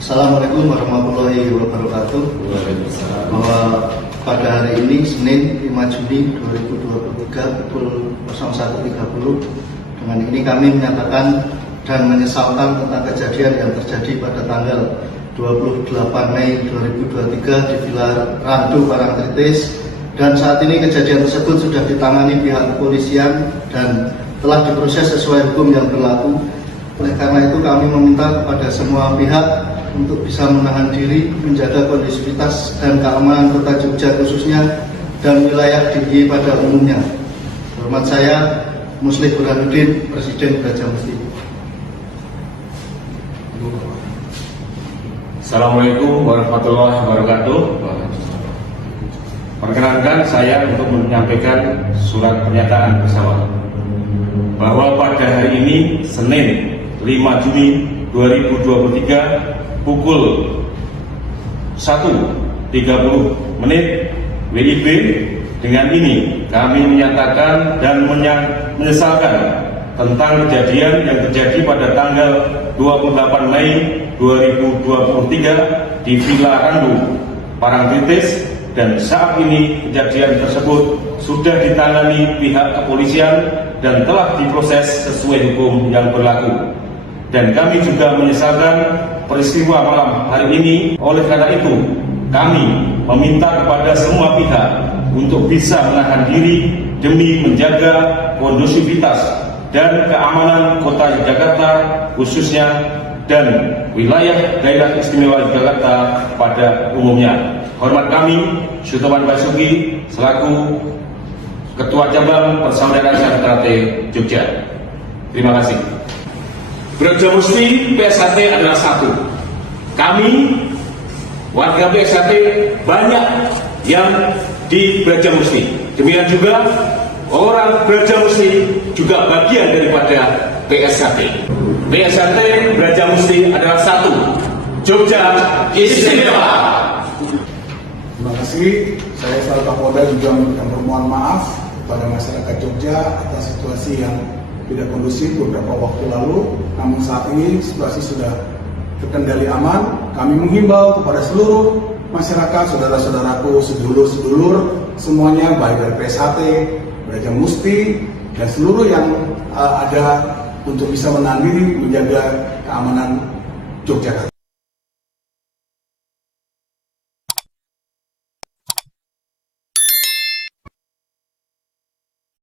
Assalamualaikum warahmatullahi wabarakatuh. Bahwa pada hari ini Senin 5 Juni 2023 pukul 01.30 dengan ini kami menyatakan dan menyesalkan tentang kejadian yang terjadi pada tanggal 28 Mei 2023 di Villa Randu Parangtritis, dan saat ini kejadian tersebut sudah ditangani pihak kepolisian dan telah diproses sesuai hukum yang berlaku. Oleh karena itu kami meminta kepada semua pihak untuk bisa menahan diri, menjaga kondisivitas dan keamanan Kota Jogja khususnya dan wilayah DIY pada umumnya. Hormat saya, Muslim Burhanuddin, Presiden Brajamusti. Assalamualaikum warahmatullahi wabarakatuh. Perkenankan saya untuk menyampaikan surat pernyataan bersama bahwa pada hari ini Senin 5 Juni 2023 pukul 1.30 WIB, dengan ini kami menyatakan dan menyesalkan tentang kejadian yang terjadi pada tanggal 28 Mei 2023 di Villa Randu Parangtritis, dan saat ini kejadian tersebut sudah ditangani pihak kepolisian dan telah diproses sesuai hukum yang berlaku. Dan kami juga menyesalkan peristiwa malam hari ini. Oleh karena itu, kami meminta kepada semua pihak untuk bisa menahan diri demi menjaga kondusivitas dan keamanan Kota Jakarta khususnya dan wilayah Daerah Istimewa Jakarta pada umumnya. Hormat kami, Sutoman Basuki selaku Ketua Cabang Persaudaraan Sahabat Jogja. Terima kasih. Brajamusti PSHT adalah satu. Kami warga PSHT banyak yang di Brajamusti. Demikian juga orang Brajamusti juga bagian daripada PSHT. PSHT Brajamusti adalah satu. Jogja istimewa. Terima kasih. Saya selaku Kapolda juga mohon maaf kepada masyarakat Jogja atas situasi yang tidak kondusif beberapa waktu lalu. Namun saat ini situasi sudah terkendali aman. Kami menghimbau kepada seluruh masyarakat, saudara-saudaraku, sedulur-sedulur semuanya, baik dari PSHT, Brajamusti, dan seluruh yang ada untuk bisa menahan diri, menjaga keamanan Yogyakarta.